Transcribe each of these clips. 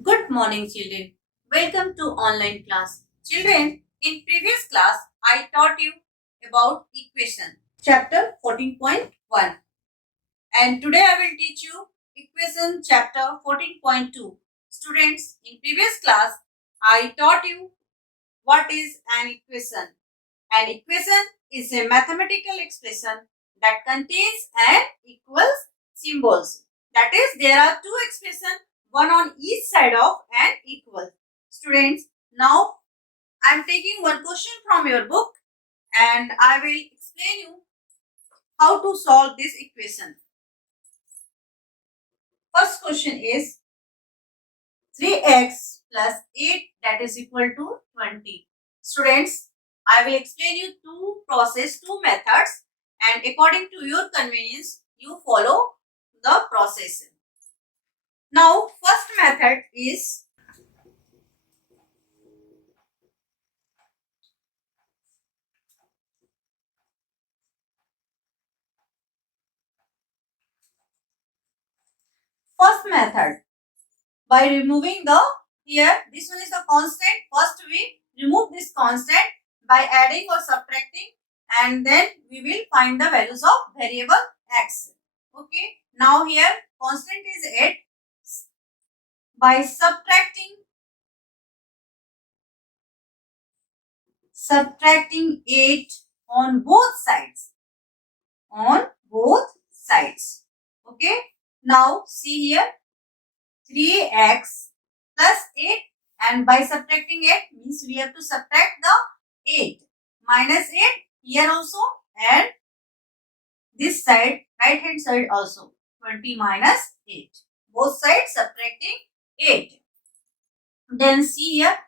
Good morning, children. Welcome to online class. Children, in previous class, I taught you about equation, chapter 14.1. And today I will teach you equation chapter 14.2. Students, in previous class, I taught you what is an equation. An equation is a mathematical expression that contains and equals symbols. That is, there are two expressions, one on each side of an equal. Students, now I am taking one question from your book and I will explain you how to solve this equation. First question is 3x plus 8 that is equal to 20. Students, I will explain you two methods, and according to your convenience, you follow the process. Now, first method is first method by removing the here this one is a constant. First we remove this constant by adding or subtracting, and then we will find the values of variable x. Okay. Now here constant is 8. By subtracting 8 on both sides. Okay. Now see here 3x plus 8, and by subtracting 8 means we have to subtract the 8 minus 8 here also, and this side right hand side also 20 minus 8. Both sides subtracting 8. Then see here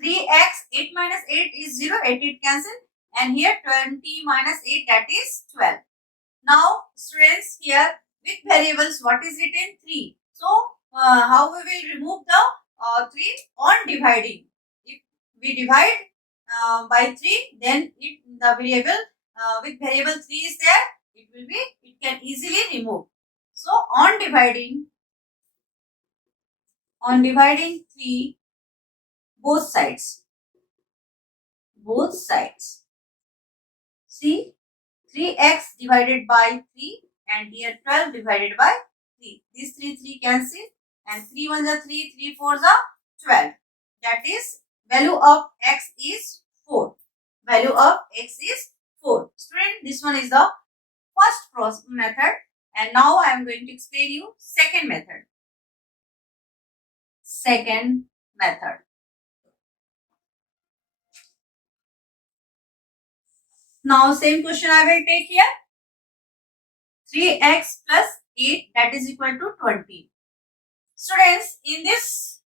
3x 8 minus 8 is 0, 8 cancel, and here 20 minus 8 that is 12. Now students, here with variables what is written 3. So how we will remove the 3 on dividing. If we divide by 3, then the variable with variable 3 is there, it can easily remove. So on dividing 3 both sides. See 3x divided by 3, and here 12 divided by 3. These 3 cancel, and 3 1s are 3, 3 4s are 12. That is value of x is 4. Value of x is 4. Student, this one is the first method, and now I am going to explain you second method. Now same question I will take here. 3x plus 8 that is equal to 20. Students, in this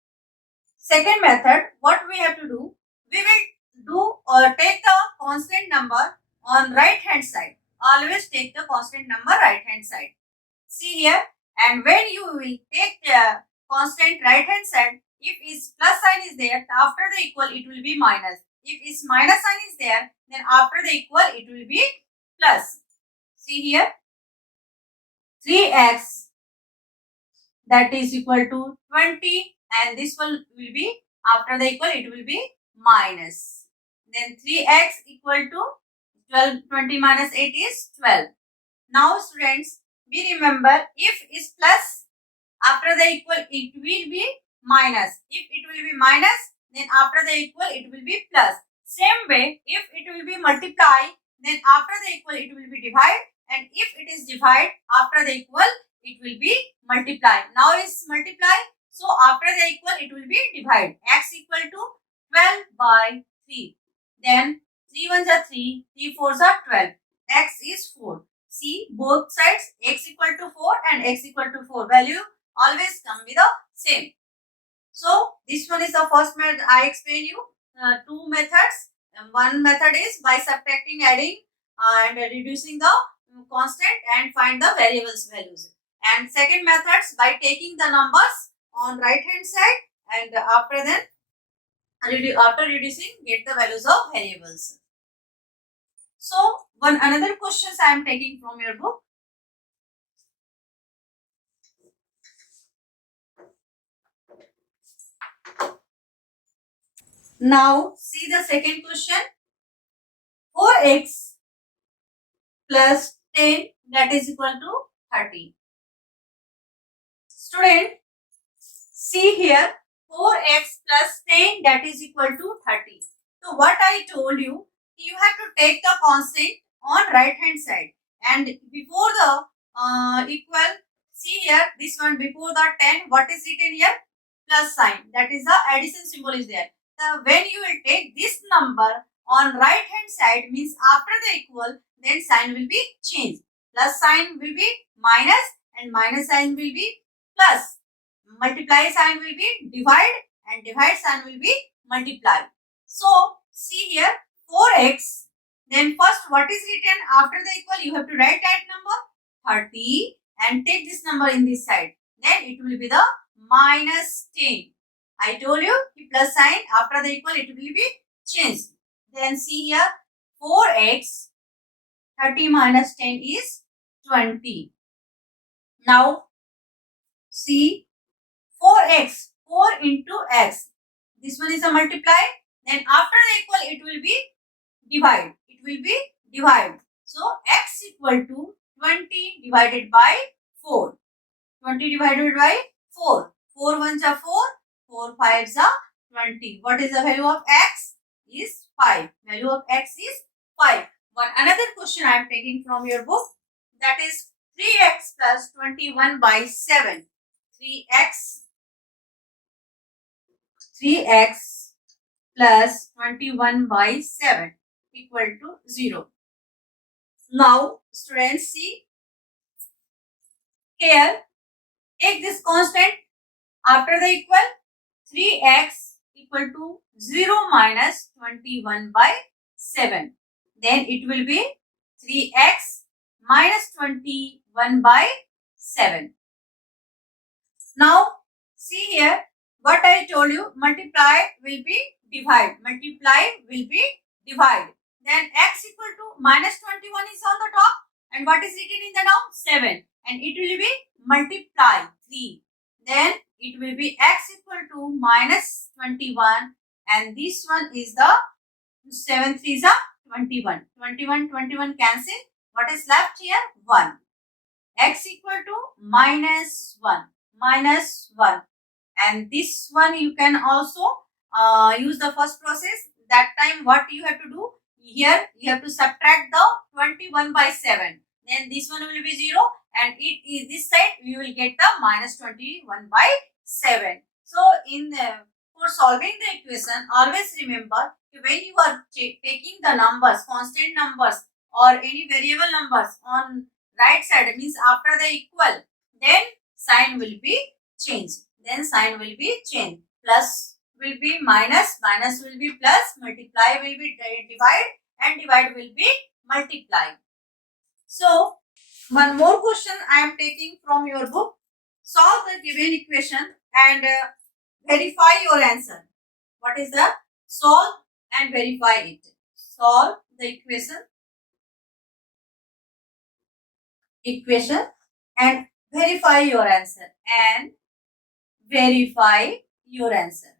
second method, what we have to do? We will do or take the constant number on right hand side. Always take the constant number right hand side. See here, and when you will take the constant right hand side, if its plus sign is there, after the equal it will be minus. If its minus sign is there, then after the equal it will be plus. See here, 3x that is equal to 20, and this will be after the equal it will be minus. Then 3x equal to 12, 20 minus 8 is 12. Now students, we remember if is plus, after the equal it will be minus. If it will be minus, then after the equal it will be plus. Same way, if it will be multiply, then after the equal it will be divide, and if it is divide, after the equal it will be multiply. Now is multiply, so after the equal it will be divide. X equal to 12 by 3. Then 3 1s are 3, 3 4s are 12. X is 4. See both sides, x equal to 4 and x equal to 4. Value always come with the same. So this one is the first method. I explain you two methods. One method is by subtracting, adding, and reducing the constant and find the variables values. And second methods by taking the numbers on right hand side, and after reducing get the values of variables. So another questions I am taking from your book. Now see the second question. 4x plus 10 that is equal to 30. Student, see here 4x plus 10 that is equal to 30. So what I told you, you have to take the constant on right hand side and before the equal, see here this one before the 10, what is written here? Plus sign, that is the addition symbol is there. So when you will take this number on right hand side means after the equal, then sign will be changed. Plus sign will be minus and minus sign will be plus. Multiply sign will be divide and divide sign will be multiply. So see here 4x, then first what is written after the equal, you have to write that number 30 and take this number in this side, then it will be the minus 10. I told you plus sign after the equal it will be changed. Then see here 4x 30 minus 10 is 20. Now see 4x, 4 into x. This one is a multiply. Then after the equal, it will be divide. It will be divide. So x equal to 20 divided by 4. 20 divided by 4. 4 ones are 4. 4 fives are 20. What is the value of x? Is 5. Value of x is 5. One another question I am taking from your book, that is 3x plus 21 by 7. 3x plus 21 by 7 equal to 0. Now students see here, take this constant after the equal, 3x equal to 0 minus 21 by 7. Then it will be 3x minus 21 by 7. Now see here what I told you, multiply will be divide. Multiply will be divide. Then x equal to minus 21 is on the top and what is written in the down? 7 and it will be multiply 3. Then it will be x equal to minus 21 and this one is the 7 3 is a 21. 21 cancel. What is left here? 1. X equal to minus 1. Minus 1. And this one you can also use the first process. That time what you have to do? Here you have to subtract the 21 by 7. Then this one will be 0 and it is this side you will get the minus 21 by 7. So for solving the equation, always remember when you are taking the numbers, constant numbers or any variable numbers on right side, means after the equal, then sign will be changed. Then sign will be changed. Plus will be minus, minus will be plus, multiply will be divide and divide will be multiply. So one more question I am taking from your book. Solve the given equation and verify your answer. What is the solve and verify it? Solve the equation and verify your answer. And verify your answer.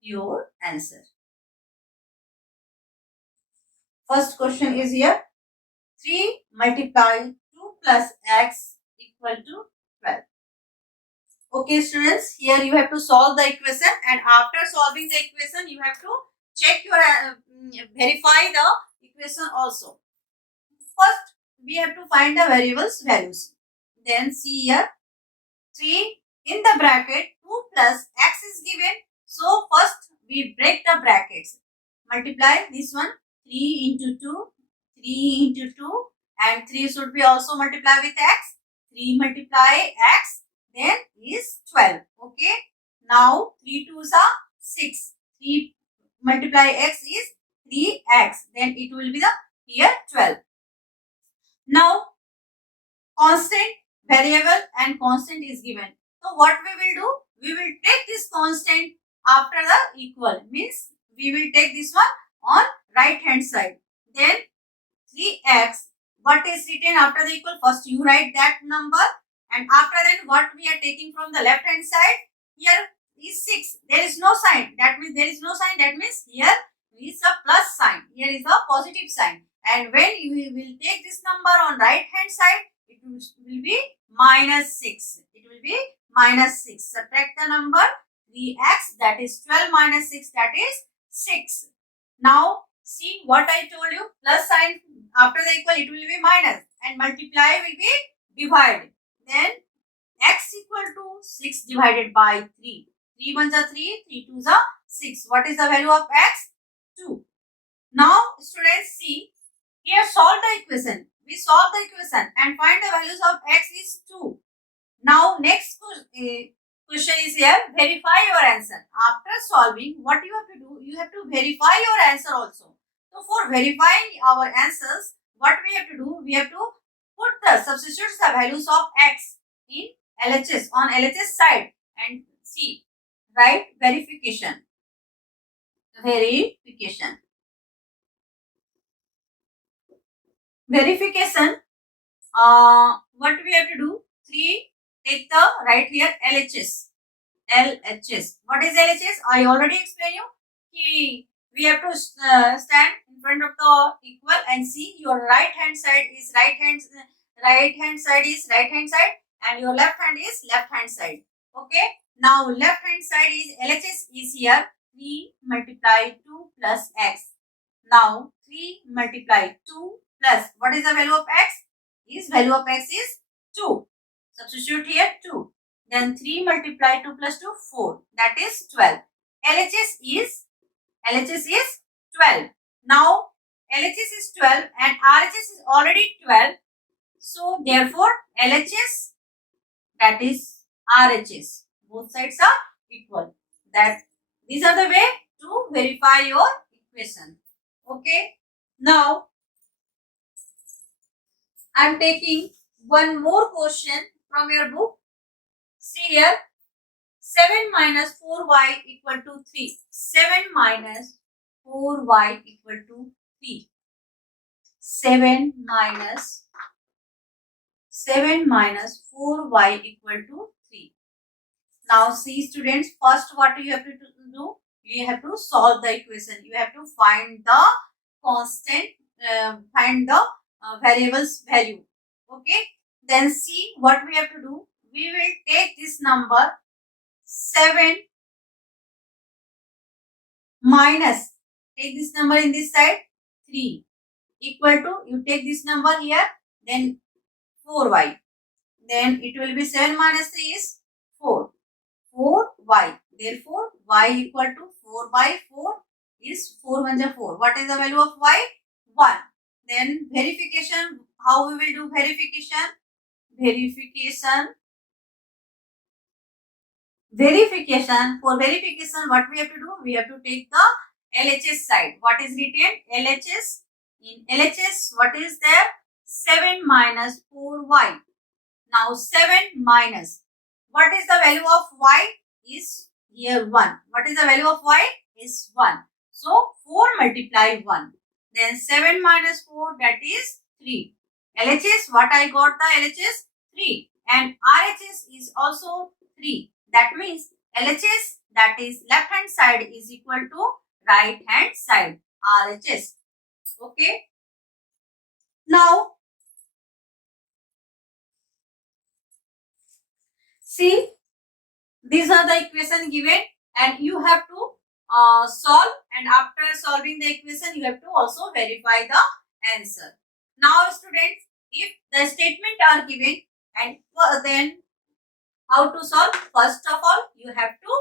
Your answer. First question is here. 3 multiply 2 plus x equal to 12. Okay students, here you have to solve the equation and after solving the equation you have to check your verify the equation also. First we have to find the variables values. Then see here 3 in the bracket 2 plus x is given. So first we break the brackets. Multiply this one 3 into 2, 3 into 2 and 3 should be also multiplied with x. 3 multiply x then is 12. Okay. Now 3 2s are 6. 3 multiply x is 3x. Then it will be the here 12. Now constant, variable and constant is given. So what we will do? We will take this constant after the equal. Means we will take this one on right hand side. Then 3x. What is written after the equal? First you write that number and after that what we are taking from the left hand side. Here is 6. There is no sign. That means there is no sign. That means here is a plus sign. Here is a positive sign. And when you will take this number on right hand side, it will be minus 6. It will be minus 6. Subtract the number 3x, that is 12 minus 6, that is 6. Now see what I told you, plus sign after the equal it will be minus and multiply will be divide. Then x equal to 6 divided by 3. 3 ones are 3, 3 twos are 6. What is the value of x? 2. Now students see, here solve the equation. We solve the equation and find the values of x is 2. Now next question is here, verify your answer. After solving, what you have to do? You have to verify your answer also. So for verifying our answers, what we have to do? We have to substitute the values of x in LHS on LHS side and see, right? Verification. Verification. What we have to do? 3. Take the right here LHS. LHS. What is LHS? I already explained you. We have to stand in front of the equal and see your right hand side is right hand side and your left hand is left hand side. Okay. Now left hand side is LHS is here 3 multiply 2 plus x. Now 3 multiply 2 plus what is the value of x? Is value of x is 2. Substitute here 2. Then 3 multiply 2 plus 2, 4. That is 12. LHS is 12. Now LHS is 12 and RHS is already 12. So therefore LHS, that is RHS. Both sides are equal. These are the way to verify your equation. Okay. Now I am taking one more question from your book. See here, 7 minus 4y equal to 3. 7 minus 4y equal to 3. 7 minus 4y equal to 3. Now see students, first what you have to do? You have to solve the equation. You have to find the constant, find the variable's value. Okay. Then see what we have to do. We will take this number 7 minus, take this number in this side 3 equal to, you take this number here, then 4y. Then it will be 7 minus 3 is 4. 4y. Therefore y equal to 4 by 4 is 4 1 is 4. What is the value of y? 1. Then verification. How we will do verification? Verification. For verification, what we have to do? We have to take the LHS side. What is written? LHS. In LHS, what is there? 7 minus 4y. Now 7 minus. What is the value of y? Is here 1. What is the value of y? Is 1. So 4 multiply 1. Then 7 minus 4, that is 3. LHS, what I got the LHS? 3. And RHS is also 3. That means LHS, that is left hand side, is equal to right hand side, RHS. Okay. Now see, these are the equation given and you have to solve, and after solving the equation you have to also verify the answer. Now students, if the statement are given and then how to solve? First of all, you have to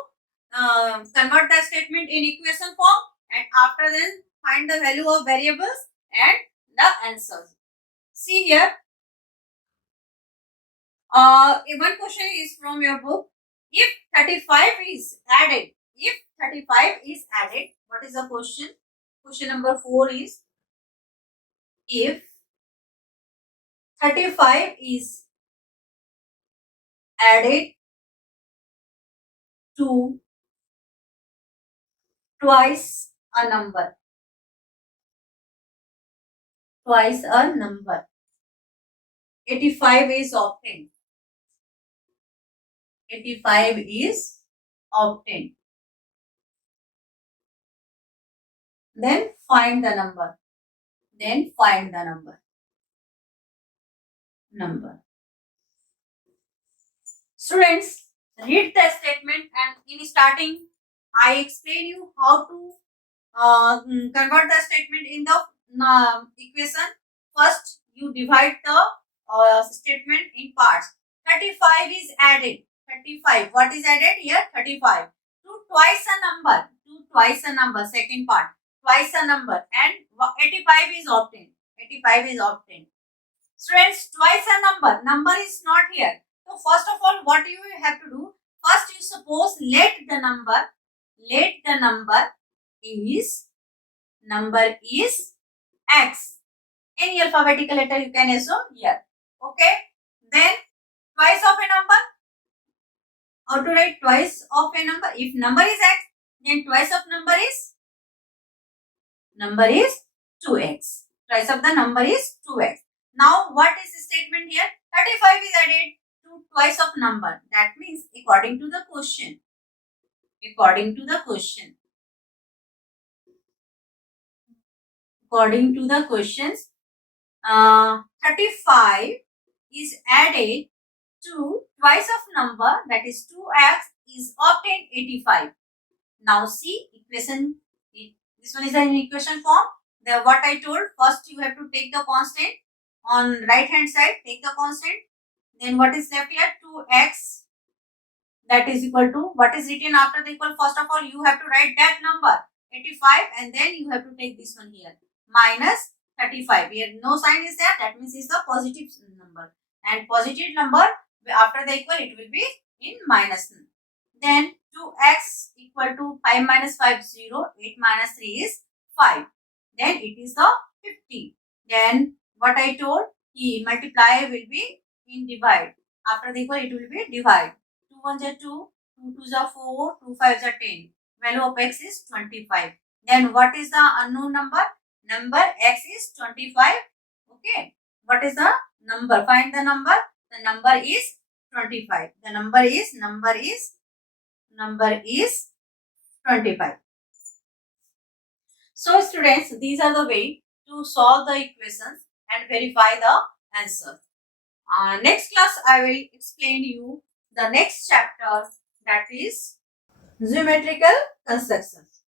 convert the statement in equation form and after then find the value of variables and the answers. See here, one question is from your book. If 35 is added, what is the question? Question number 4 is, if 35 is added to twice a number, 85 is obtained. 85 is obtained. Then find the number. Then find the number. Students, read the statement, and in starting, I explain you how to convert the statement in the equation. First, you divide the statement in parts. 35 is added. 35. What is added here? 35. To twice a number. To twice a number. Second part. Twice a number. And 85 is obtained. 85 is obtained. Students, twice a number. Number is not here. So first of all, what you have to do? First, you suppose let the number is x. Any alphabetical letter you can assume here. Okay. Then twice of a number. How to write twice of a number? If number is x, then twice of number is 2x. Twice of the number is 2x. Now what is the statement here? 35 is added to twice of number. That means according to the question. According to the questions, 35 is added to twice of number, that is 2x, is obtained 85. Now see equation. This one is an equation form. What I told, first you have to take the constant on right hand side. Take the constant. Then what is left here? 2x. That is equal to what is written after the equal. First of all, you have to write that number 85, and then you have to take this one here minus 35. Here no sign is there. That means it's the positive number, and positive number after the equal it will be in minus. Then 2x equal to 5 minus 5 0. 8 minus 3 is 5. Then it is the 50. Then what I told, multiply will be in divide. After the equal it will be divide. 2 1 are 2, 2 2 are 4, 2 5 are 10. Value of x is 25. Then what is the unknown number? Number x is 25. Okay. What is the number? Find the number. The number is 25. The number is 25. So students, these are the way to solve the equations and verify the answer. Next class I will explain you the next chapter, that is geometrical constructions.